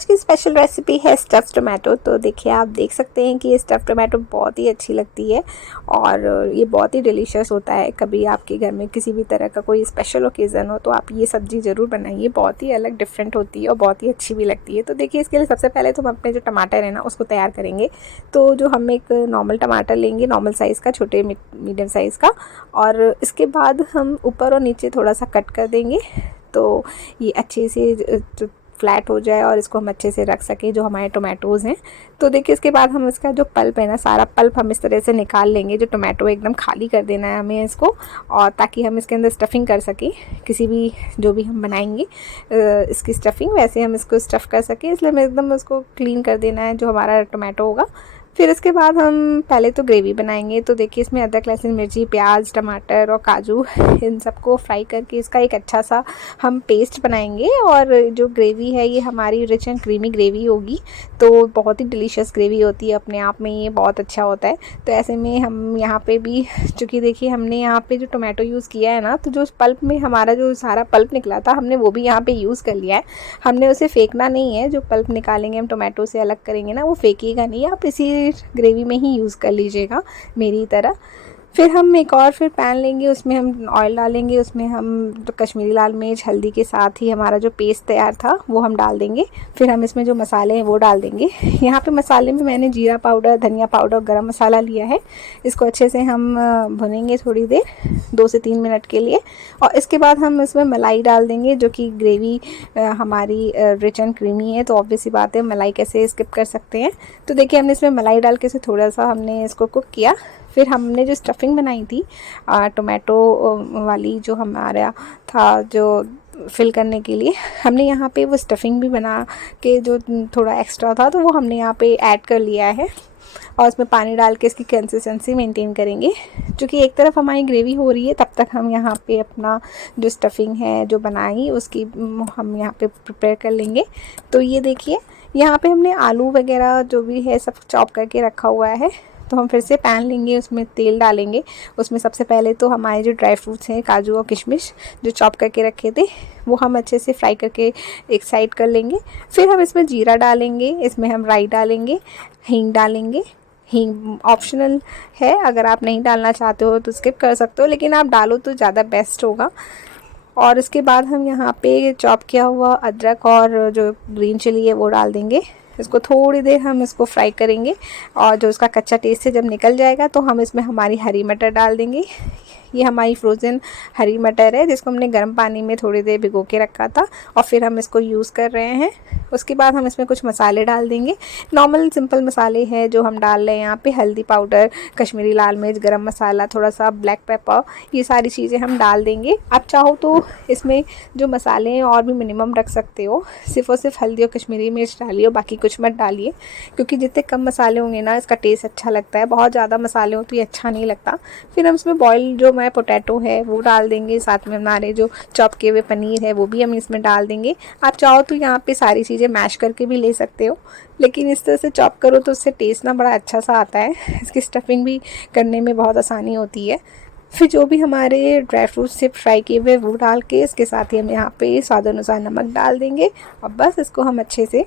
आज की special recipe है स्टफ़ टोमेटो। तो देखिए, आप देख सकते हैं कि ये स्टफ़ टोमेटो बहुत ही अच्छी लगती है और ये बहुत ही डिलीशियस होता है। कभी आपके घर में किसी भी तरह का कोई स्पेशल ओकेज़न हो तो आप ये सब्ज़ी ज़रूर बनाइए, बहुत ही अलग डिफरेंट होती है और बहुत ही अच्छी भी लगती है। तो देखिए, इसके लिए सबसे पहले तो हम अपने जो टमाटर है ना उसको तैयार करेंगे। तो जो हम एक नॉर्मल टमाटर लेंगे, नॉर्मल साइज़ का, छोटे मीडियम साइज़ का, और इसके बाद हम ऊपर और नीचे थोड़ा सा कट कर देंगे तो ये अच्छे से फ्लैट हो जाए और इसको हम अच्छे से रख सकें जो हमारे टोमेटोज़ हैं। तो देखिए, इसके बाद हम इसका जो पल्प है ना, सारा पल्प हम इस तरह से निकाल लेंगे। जो टोमेटो एकदम खाली कर देना है हमें इसको, और ताकि हम इसके अंदर स्टफ़िंग कर सकें, किसी भी जो भी हम बनाएंगे इसकी स्टफ़िंग, वैसे हम इसको स्टफ़ कर सकें। इसलिए हमें एकदम उसको क्लीन कर देना है जो हमारा टोमेटो होगा। फिर इसके बाद हम पहले तो ग्रेवी बनाएंगे। तो देखिए, इसमें अदरक, लहसुन, मिर्ची, प्याज, टमाटर और काजू, इन सबको फ्राई करके इसका एक अच्छा सा हम पेस्ट बनाएंगे। और जो ग्रेवी है ये हमारी रिच एंड क्रीमी ग्रेवी होगी, तो बहुत ही डिलीशियस ग्रेवी होती है अपने आप में, ये बहुत अच्छा होता है। तो ऐसे में हम यहाँ पे भी, चूँकि देखिए हमने यहाँ पे जो टोमेटो यूज़ किया है ना, तो जो उस पल्प में हमारा जो सारा पल्प निकला था, हमने वो भी यहाँ पे यूज़ कर लिया है। हमने उसे फेंकना नहीं है। जो पल्प निकालेंगे हम टोमेटो से अलग करेंगे ना, वो फेंकिएगा नहीं, आप इसी ग्रेवी में ही यूज़ कर लीजिएगा मेरी तरह। फिर हम एक और पैन लेंगे, उसमें हम ऑयल डालेंगे, उसमें हम तो कश्मीरी लाल मिर्च, हल्दी के साथ ही हमारा जो पेस्ट तैयार था वो हम डाल देंगे। फिर हम इसमें जो मसाले हैं वो डाल देंगे। यहाँ पे मसाले में मैंने जीरा पाउडर, धनिया पाउडर, गरम मसाला लिया है। इसको अच्छे से हम भुनेंगे थोड़ी देर, 2 से 3 मिनट के लिए। और इसके बाद हम इसमें मलाई डाल देंगे, जो कि ग्रेवी हमारी रिच एंड क्रीमी है, तो ऑब्वियस सी बात है, मलाई कैसे स्किप कर सकते हैं। तो देखिए, हमने इसमें मलाई डाल के इसे थोड़ा सा हमने इसको कुक किया। फिर हमने जो स्टफ़िंग बनाई थी टोमेटो वाली, जो हमारा था जो फिल करने के लिए, हमने यहाँ पे वो स्टफ़िंग भी बना के, जो थोड़ा एक्स्ट्रा था तो वो हमने यहाँ पे ऐड कर लिया है। और उसमें पानी डाल के इसकी कंसिस्टेंसी मेंटेन करेंगे। क्योंकि एक तरफ हमारी ग्रेवी हो रही है, तब तक हम यहाँ पे अपना जो स्टफ़िंग है जो बनाई उसकी हम यहाँ पे प्रिपेयर कर लेंगे। तो ये देखिए, यहाँ पे हमने आलू वगैरह जो भी है सब चॉप करके रखा हुआ है। तो हम फिर से पैन लेंगे, उसमें तेल डालेंगे। उसमें सबसे पहले तो हमारे जो ड्राई फ्रूट्स हैं, काजू और किशमिश जो चॉप करके रखे थे, वो हम अच्छे से फ्राई करके एक साइड कर लेंगे। फिर हम इसमें जीरा डालेंगे, इसमें हम राई डालेंगे, हींग डालेंगे। हींग ऑप्शनल है, अगर आप नहीं डालना चाहते हो तो स्किप कर सकते हो, लेकिन आप डालो तो ज़्यादा बेस्ट होगा। और इसके बाद हम यहाँ पे चॉप किया हुआ अदरक और जो ग्रीन चिली है वो डाल देंगे। इसको थोड़ी देर हम इसको फ्राई करेंगे, और जो उसका कच्चा टेस्ट है जब निकल जाएगा तो हम इसमें हमारी हरी मटर डाल देंगे। ये हमारी फ्रोज़न हरी मटर है, जिसको हमने गर्म पानी में थोड़ी देर भिगो के रखा था और फिर हम इसको यूज़ कर रहे हैं। उसके बाद हम इसमें कुछ मसाले डाल देंगे। नॉर्मल सिंपल मसाले हैं जो हम डाल रहे हैं यहाँ पे, हल्दी पाउडर, कश्मीरी लाल मिर्च, गरम मसाला, थोड़ा सा ब्लैक पेपर, ये सारी चीज़ें हम डाल देंगे। आप चाहो तो इसमें जो मसाले हैं और भी मिनिमम रख सकते हो, सिर्फ़ और सिर्फ हल्दी और कश्मीरी मिर्च डालिए, बाकी कुछ मत डालिए। क्योंकि जितने कम मसाले होंगे ना, इसका टेस्ट अच्छा लगता है। बहुत ज़्यादा मसाले हो तो ये अच्छा नहीं लगता। फिर हम इसमें बॉयल जो हमारे पोटैटो है वो डाल देंगे, साथ में हमारे जो चॉप किए हुए पनीर है वो भी हम इसमें डाल देंगे। आप चाहो तो यहाँ पे सारी चीज़ें मैश करके भी ले सकते हो, लेकिन इस तरह से चॉप करो तो उससे टेस्ट ना बड़ा अच्छा सा आता है। इसकी स्टफ़िंग भी करने में बहुत आसानी होती है। फिर जो भी हमारे ड्राई फ्रूट्स से फ्राई किए हुए वो डाल के, इसके साथ ही हम यहाँ पे स्वाद अनुसार नमक डाल देंगे और बस इसको हम अच्छे से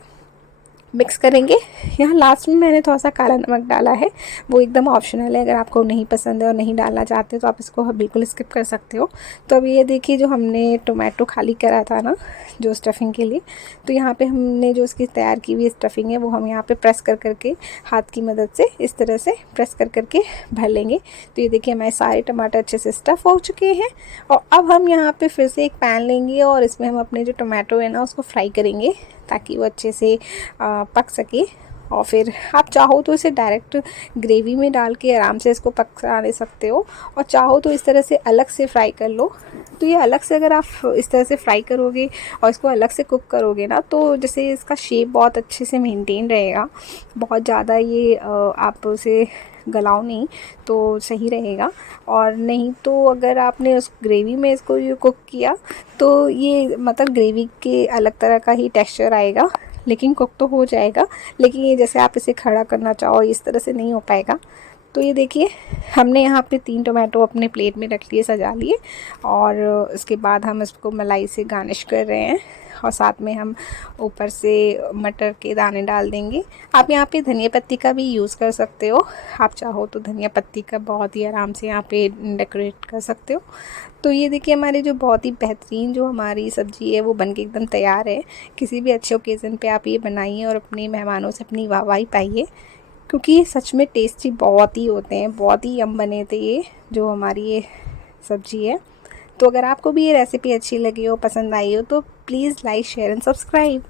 मिक्स करेंगे। यहाँ लास्ट में मैंने थोड़ा सा काला नमक डाला है, वो एकदम ऑप्शनल है, अगर आपको नहीं पसंद है और नहीं डालना चाहते तो आप इसको बिल्कुल स्किप कर सकते हो। तो अब ये देखिए, जो हमने टोमेटो खाली करा था ना जो स्टफ़िंग के लिए, तो यहाँ पे हमने जो इसकी तैयार की हुई स्टफ़िंग है वो हम यहाँ पे प्रेस कर करके हाथ की मदद से इस तरह से प्रेस कर करके भर लेंगे। तो ये देखिए, हमारे सारे टमाटर अच्छे से स्टफ़ हो चुके हैं। और अब हम यहाँ पे फिर से एक पैन लेंगे और इसमें हम अपने जो टोमेटो है ना उसको फ्राई करेंगे, ताकि वो अच्छे से पक सके। और फिर आप चाहो तो इसे डायरेक्ट ग्रेवी में डाल के आराम से इसको पका ले सकते हो, और चाहो तो इस तरह से अलग से फ्राई कर लो। तो ये अलग से अगर आप इस तरह से फ्राई करोगे और इसको अलग से कुक करोगे ना, तो जैसे इसका शेप बहुत अच्छे से मेंटेन रहेगा। बहुत ज़्यादा ये आप उसे गलाओ नहीं तो सही रहेगा। और नहीं तो अगर आपने उस ग्रेवी में इसको ये कुक किया तो ये मतलब ग्रेवी के अलग तरह का ही टेक्सचर आएगा, लेकिन कुक तो हो जाएगा। लेकिन ये जैसे आप इसे खड़ा करना चाहो इस तरह से नहीं हो पाएगा। तो ये देखिए हमने यहाँ पे 3 टोमेटो अपने प्लेट में रख लिए, सजा लिए, और उसके बाद हम इसको मलाई से गार्निश कर रहे हैं, और साथ में हम ऊपर से मटर के दाने डाल देंगे। आप यहाँ पे धनिया पत्ती का भी यूज़ कर सकते हो, आप चाहो तो धनिया पत्ती का बहुत ही आराम से यहाँ पे डेकोरेट कर सकते हो। तो ये देखिए हमारे जो बहुत ही बेहतरीन जो हमारी सब्ज़ी है वो बनके एकदम तैयार है। किसी भी अच्छे ओकेज़न पे आप ये बनाइए और अपने मेहमानों से अपनी वाहवाही पाइए, क्योंकि ये सच में टेस्टी बहुत ही होते हैं। बहुत ही यम बने थे ये जो हमारी ये सब्ज़ी है। तो अगर आपको भी ये रेसिपी अच्छी लगी हो, पसंद आई हो, तो please like, share and subscribe.